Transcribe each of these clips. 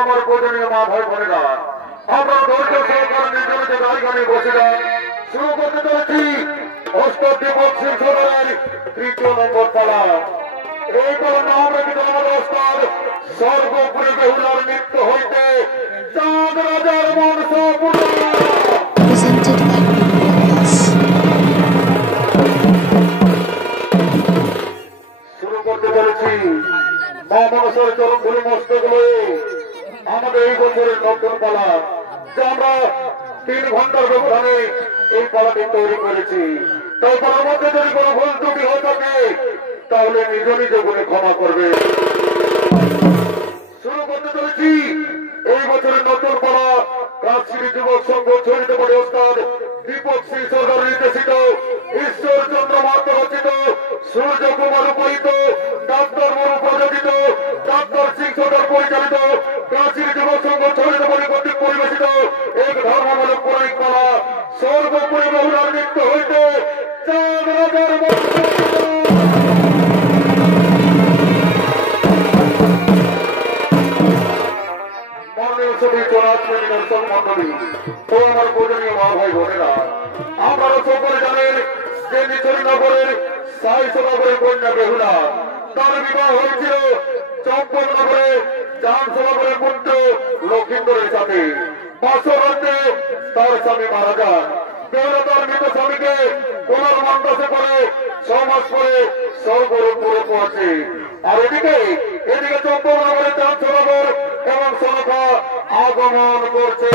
আমার পূজনীয় মা ভাই বোনেরা, আমরা ধৈর্য সহকারে নিজ নিজ জায়গায় বসিলাম। শুরু করতে চলেছি অষ্টদীপক শীর্ষদলের ৩য় নম্বর পালা। এই পালা নাম রেখেছে আমাদের ওস্তাদ সর্বোপরি বেহুলার নৃত্য হইতে চাঁদ রাজার বংশ presented by Yes. শুরু করতে চলেছি মা মানুষের চরম ধরে মস্তক হয়ে আমাদের এই বছরের নতুন পালা, যা আমরা ৩ ঘন্টার ব্যবধানে এই পালাটি তৈরি করেছি। তাই পালার মধ্যে যদি কোনো ভুল ত্রুটি হয়ে থাকে তাহলে নিজ নিজ গুণে ক্ষমা করবে। শুরু করতে চলেছি এই বছরের নতুন পালা কাশ্মীর যুবক সংঘ চরিত করে ওস্তাদ দীপক সিং সরকার নির্দেশিত, ঈশ্বরচন্দ্র মাহাতো রচিত, সূর্য কুমার উপহিত, ডাক্তার মরু প্রযোজিত, ডাক্তার সিং সরকার পরিচালিত, কাশ্মীর যুবক সংঘ চরিত করে কর্তৃক পরিবেশিত এক ধর্মমূলক পৌরাণিক পালা সর্বোপরি বহুলার নৃত্য হইতে চাঁদ রাজার বংশ। আমার পূজনীয় মা ভাই বোনেরা, আপনারা সকলে জানেন যে নিচরনগরের সাইসনগরের কন্যা বেহুলা, তার বিবাহ হয়েছিল চম্পকনগরে জাহানসনগরের পুত্র লক্ষিন্দরের সাথে। পার্শ্ববর্তী তার স্বামী মারা যান। বেহুলা তার মৃত স্বামীকে কোলার মান্দাসে করে 6 মাস পরে স্বর্গরূপে পৌঁছে। আর এদিকে চম্পকনগরের জাহানসনগর এবং সনকা আগমন করছে।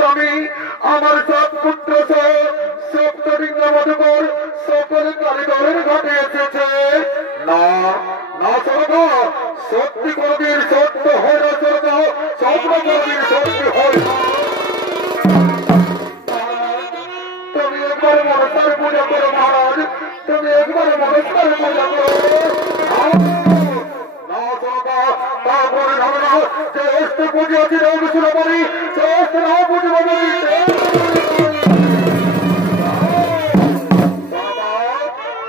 স্বামী আমার সব পুত্র সপ্তলিঙ্গ মধুকর সকলে কালীগড়ের ঘাটে এসেছে। না না সরদা, সত্যি কোনদিন সত্য হয় না সরদা, স্বপ্ন কোনদিন সত্যি হয় না। তুমি একবার মনসার পূজা করো মহারাজ, তুমি একবার মনসার পূজা করো। না সরদা, তারপরে হবে না যে অস্ত্র পুজো আছে রঘুসুর বলি, সে অস্ত্র না পুজো বলি।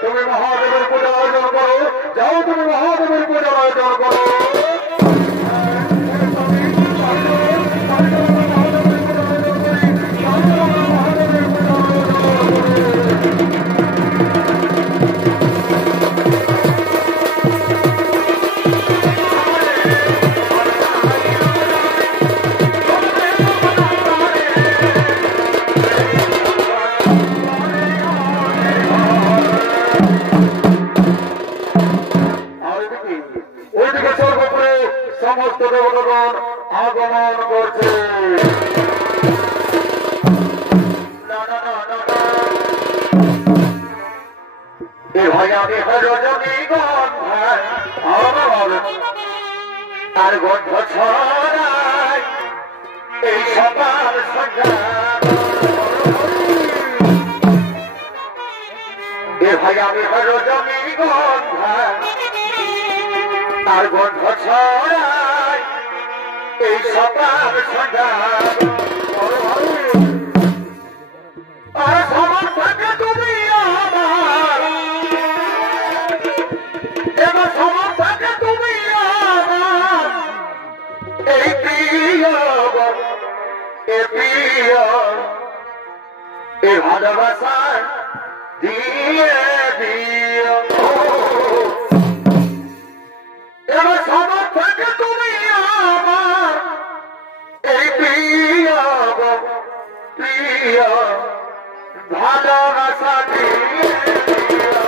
তুমি মহাদেবের পূজার আয়োজন করো, যাও তুমি মহাদেবের পূজার আয়োজন করো। সমস্ত দেবতাগণ আগমন করছে। আর গন্ধ ছড়ায় এই সবার ভাই আমি রজনী গন্ধা আর গন্ধ ছড়ায় এই সবার সন্ধ্যা। আর সবার থাকে তুমি আমার, এবার সবার থাকে তুমি আমার। এই প্রিয় এ প্রিয় এ ভালোবাসা দিয়ে দিও। এবার সবার থাকে তুমি আমার, এই প্রিয় প্রিয় ভালোবাসা দিয়ে দিও।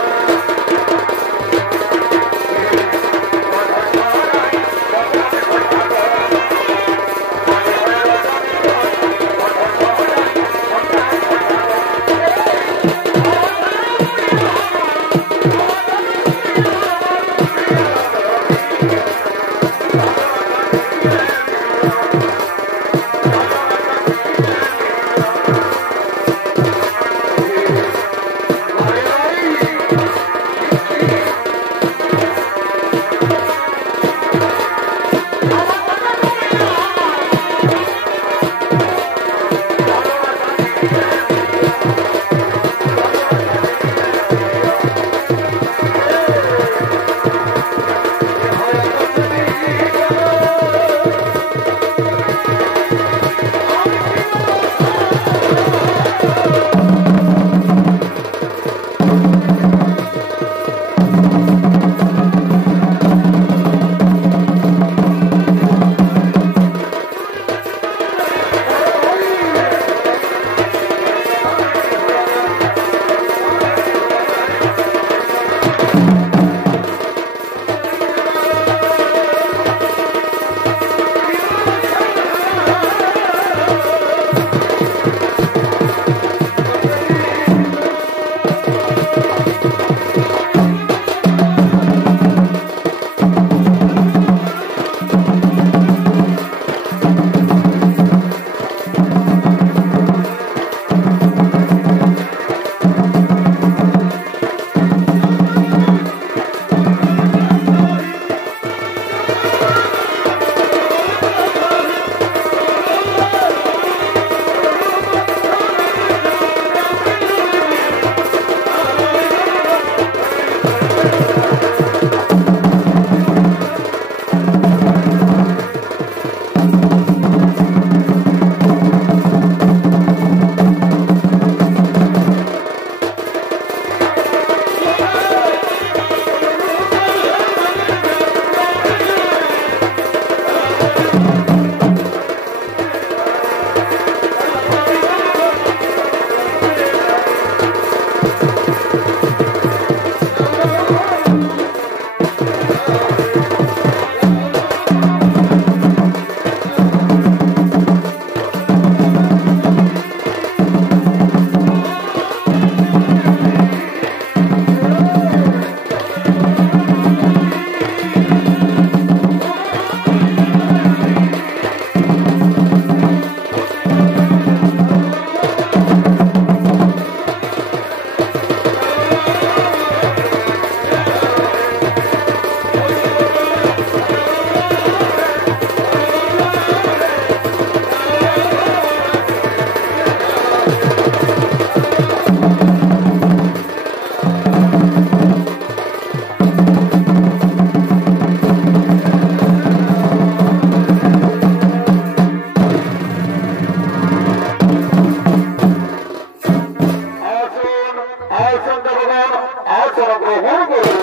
আসন গ্রহণ করুন।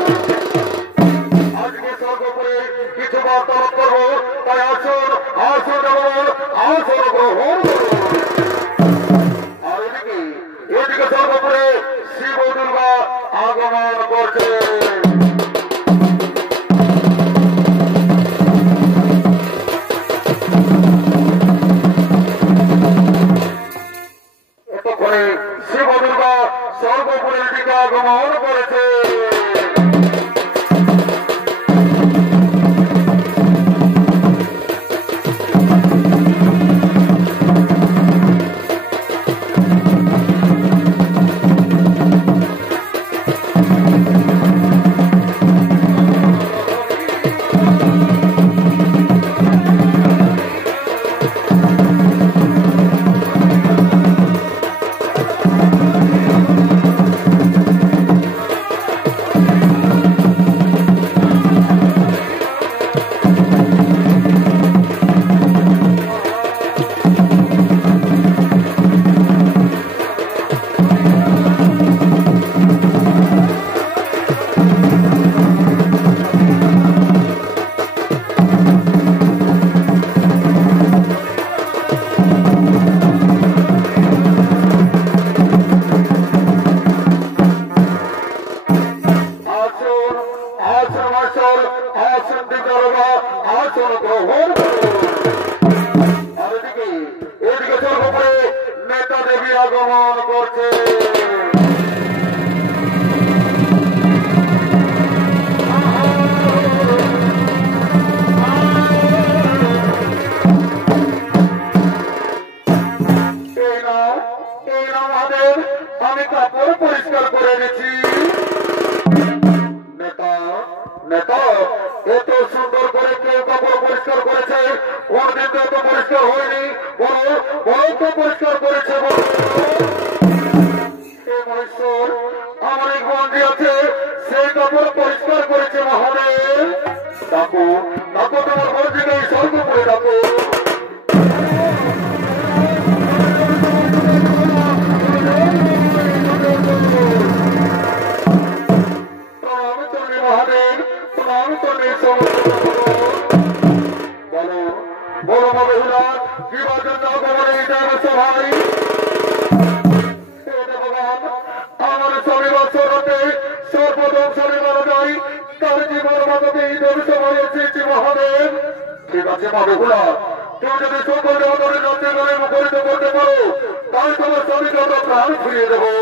আজকে সর্বোপরি কিছু বার্তালাপ করবো, তাই আসুন আসন আসন গ্রহণ করুন। আর এদিকে সর্বোপরি শিব দুর্গা আগমন করছে। এতক্ষণে শিব দুর্গা সর্বোপরির দিকে আগমন করেছে। নেতা দেবী আগমন করছে। আমি কাপড় পরিষ্কার করে নিচ্ছি। নেতা নেতা এত সুন্দর করে কেউ কাপড় পরিষ্কার করেছে, কোনদিন তো এত পরিষ্কার হয়নি। বড় তো পরিষ্কার করেছে। মহেশ্বর আমার এক বন্ধু আছে, সেই কাপড় পরিষ্কার করেছে মহাদেব। ডাকো ডাকো তোমার বন্ধুকে স্বর্গ করে ডাকো। মহাদেব তোমার বলো বলো মহিলা কি বাজন্য ভগবান এই সভায় আমার শনিবার সরতে সর্বদম শনিবার যাই তার জীবন মাতাকে এই সভায় এসেছি মহাদেব। ঠিক আছে মা বেহুলা, কেউ যদি সকল দেবতাদের রাজ্যে গেলে মুখরিত করতে পারো তাই তোমার স্বামী যত প্রাণ ফিরিয়ে দেবো।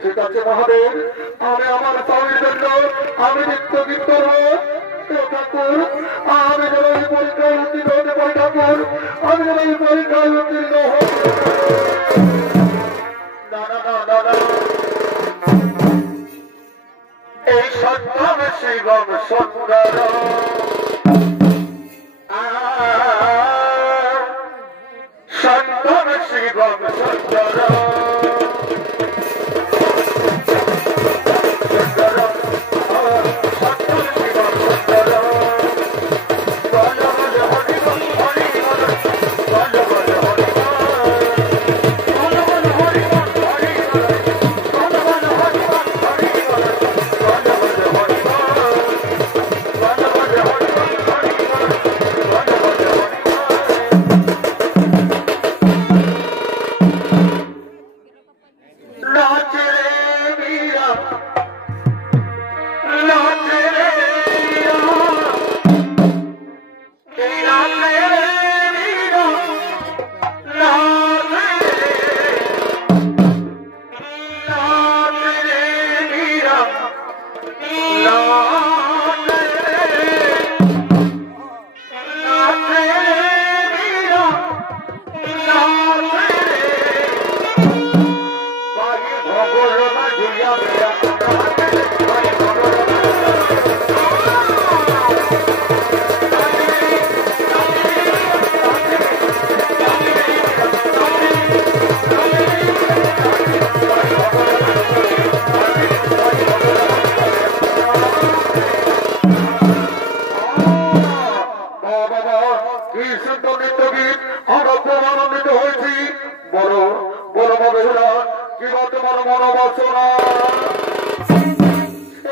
ঠিক আছে মহাদেব, আমি আমার স্বামীর জন্য আমি নিত্য গীত করবো। ঠাকুর আমি যেন এই পরীক্ষায় উত্তীর্ণ হতে পারি। ঠাকুর আমি যেন এই পরীক্ষায় উত্তীর্ণ হতে এই সত্যম শিবম সুন্দর সত্যম শিবম সুন্দর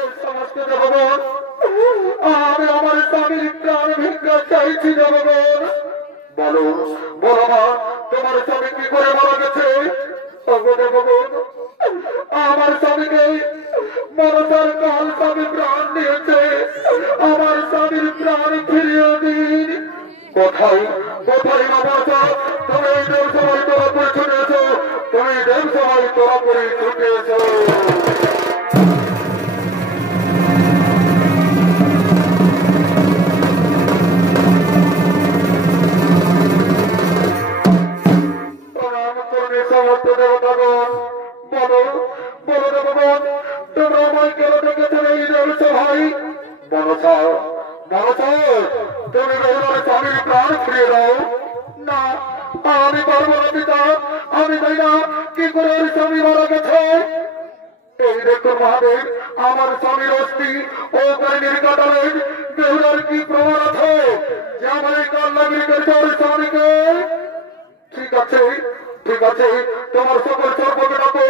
এই সমস্ত দেবগণ আমি আমার স্বামীর প্রাণ ভিক্ষা চাইছি দেবগণ। বলো বলো মা, তোমার স্বামী কি করে মারা গেছে? দেবগণ আমার স্বামীকে মনসার কাল স্বামী প্রাণ দিয়েছে, আমার স্বামীর প্রাণ ফিরিয়ে দিন। কোথায় কোথায় মনসা? তুমি এই দেব সবাই তোরা করে ছুটেছ, তুমি দেব সবাই তোরা করে ছুটেছ। সমস্ত দেবতাগণ বলো বলো দেবগণ, তোমরা আমায় কেন ডেকেছেন এই দেব সভায়? মনসা মনসা, তুমি বেহুলার স্বামীর প্রাণ ফিরিয়ে দাও। না আমি পারবো না পিতা, আমি জানি না কি করে ওর স্বামী মারা গেছে। এই দেখুন মহাদেব, আমার স্বামীর অস্থি ও করে নির্কাটালেন। বেহুলার কি প্রমাণ আছে যে আমার এই কান্না গিরি করেছে ওর স্বামীকে? ঠিক আছে ঠিক আছে, তোমার সকল সর্বকে ডাকো।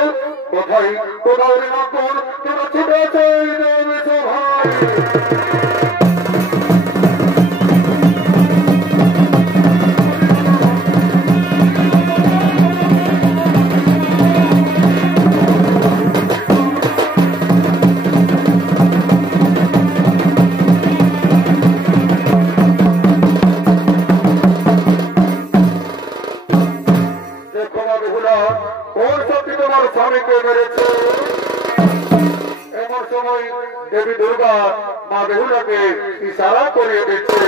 কোথায় কোথাও রাখুন, তোমরা ছুটে আছে এই দেব সভায়। স্বামীকে মেরেছে এমন সময় দেবী দুর্গা মা বেহুলাকে ইশারা করিয়ে দিচ্ছে।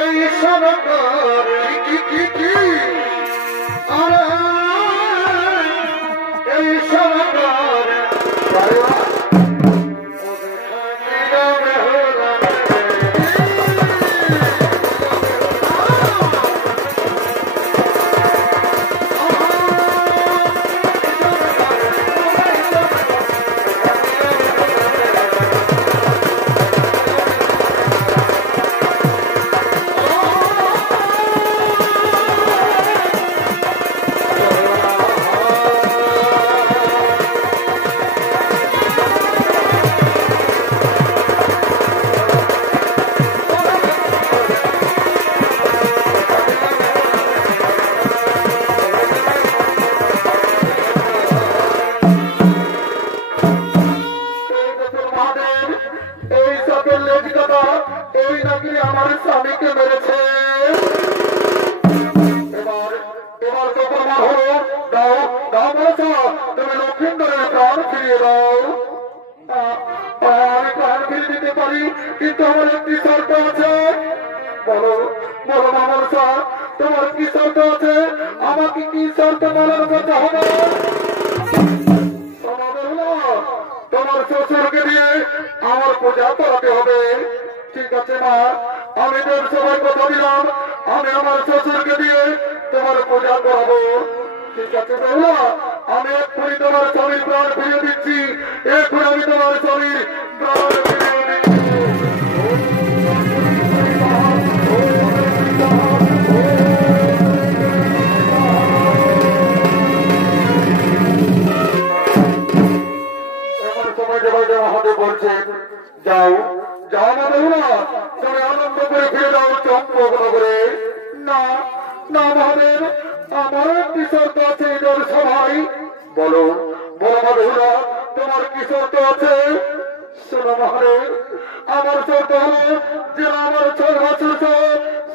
এই ইশারা কি কি কি এই ইশারা আমার স্বামীকে মেরেছে। এবার এবার তো প্রমাণ হলো। দাও দাও বলছো, তুমি লক্ষ্মীন্দরের প্রাণ ফিরিয়ে দাও। আমি প্রাণ ফিরিয়ে দিতে পারি, কিন্তু আমার একটি শর্ত আছে। বলো বলো মামলসা, তোমার কি শর্ত আছে? আমাকে কি শর্ত পালন করতে হবে? তোমার শ্বশুরকে দিয়ে আমার পূজা করাতে হবে। ঠিক আছে মা, আমি তোর সবাই কথা দিলাম, আমি আমার শ্বশুরকে দিয়ে তোমার পূজা করাবো। ঠিক আছে বেহুলা, আমি এক্ষুনি তোমার স্বামীর প্রাণ ফিরিয়ে দিচ্ছি। এক্ষুনি আমি তোমার স্বামীর প্রাণ ফিরিয়ে দিচ্ছি। এমন সময় দেবাদেব মহাদেব বলছেন, যাও যাও না বেহুলা, তুমি আনন্দ করে ফিরে যাও চম্পকনগরে। না না মহাদেব, আমার একটি শর্ত আছে এদের সবাই। বলো বলো মা বেহুলা, তোমার কি শর্ত আছে? শোনো মহাদেব, আমার শর্ত হলো যে আমার 6 বছর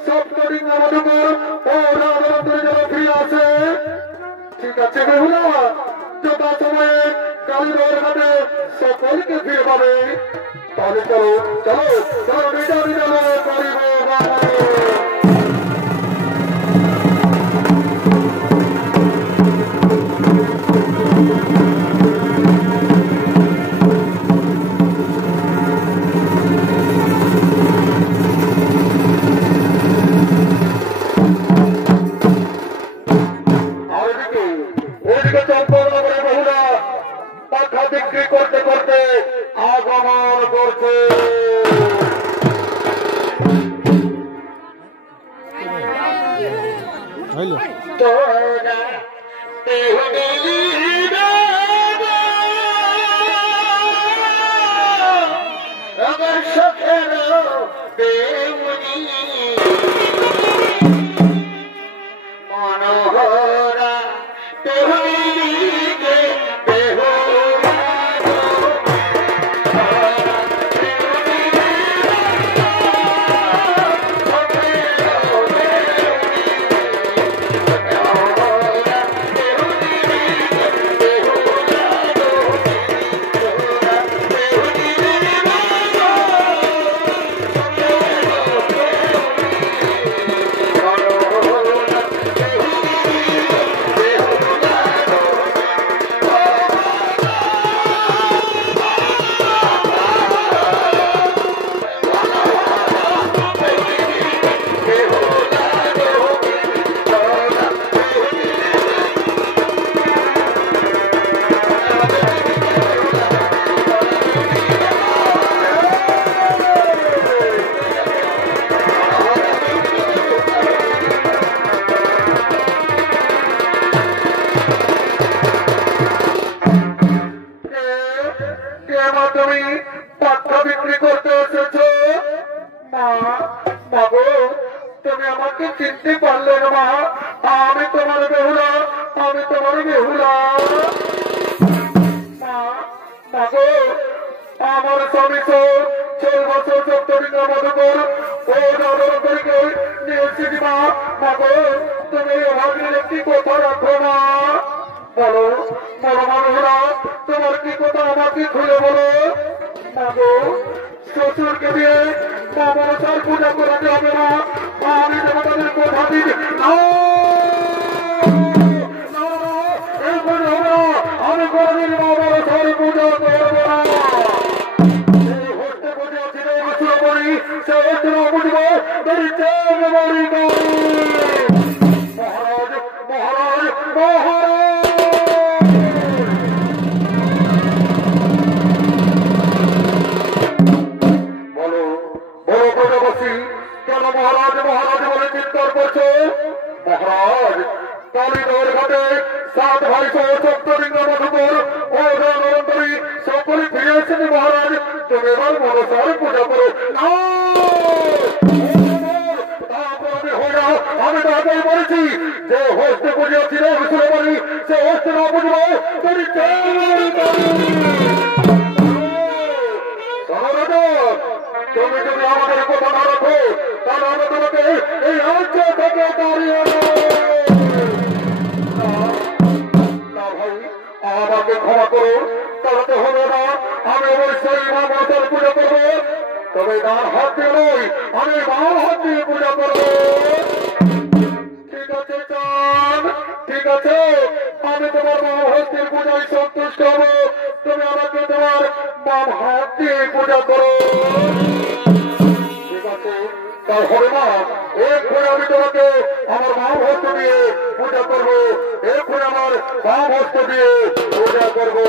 সপ্তলিঙ্গ মধুকর ও রাধারন্দ্র যেন ফিরে আসে। ঠিক আছে বেহুলা, যথা সময়ে কালীর হাতে সকলকে ফিরে পাবে। তাহলে চলো চলো চলো বিজয় বিজয় করিব। ওইদিকে চম্পকনগরে বহুরা পাখা বিক্রি করতে করতে আগমন করছে। তোরা মনোহরা তুমি পাত্তা বিক্রি করতে এসেছো? মা, বাবু, তুমি আমাকে চিনতে পারলে না মা? আমি তোমার বেহুলা, আমি তোমার বেহুলা। মা, বাবু, আমার স্বামী তো 6 বছর চত্বরিকা মধুপুর ও নবরঙ্গরীকে নিয়েছি মা। বাবু, তুমি ভাগ্যের একটি কথা রাখো মা। বলো বলো মানুষরা, তোমার কি কথা আমাকে খুলে বলো। বাবু, শ্বশুরকে দিয়ে বাবার সার পূজা করাতে হবে না। আমি তোমাদের কথা দিই আমি কোনদিন বাবার সার পূজা করবো না। হস্তে পুজো ছিল সুরমণি, সে হস্তে না বুঝবো মহারাজ মহারাজ মহারাজ। কেন মহারাজ মহারাজ বলে চিৎকার করছো? মহারাজ, কালীনগর ঘাটে 7 ভাই সহ সপ্তলিঙ্গ মধুপুর ও নরন্তরী সকলে ফিরে এসেছে মহারাজ। তুমি এবার মনসার পূজা করো না। আমি তাকেই বলেছি যে হস্তে পুজো ছিল সুরমণি, সে হস্তে না বুঝবো তুমি তুমি যদি আমাদের কথা না রাখো তাহলে আমি তোমাকে এই রাজ্য থেকে দাঁড়িয়ে না ভাই, আমাকে ক্ষমা করো, তাহলে হবে না। আমি অবশ্যই মা মনসার পূজা করবো, তবে ডান হাত দিয়ে নই, আমি বাম হাত দিয়ে পূজা করবো। ঠিক আছে চাঁদ, ঠিক আছে, আমি তোমার বাম হাতের পূজায় সন্তুষ্ট হবো। তুমি আমাকে তোমার বাম হাত দিয়ে পূজা করো। ঠিক আছে, তাই হবে না। এরপরে আমি তোমাকে আমার বাম হস্ত দিয়ে পূজা করবো। এরপরে আমার বাম হস্ত দিয়ে পূজা করবো।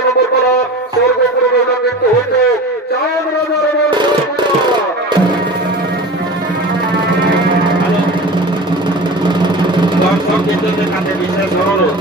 নম্বর পালা সর্বপূর্বে কিন্তু হইতে চাঁদ রাজার দর্শকদের জন্য কাছে বিশেষ অনুরোধ।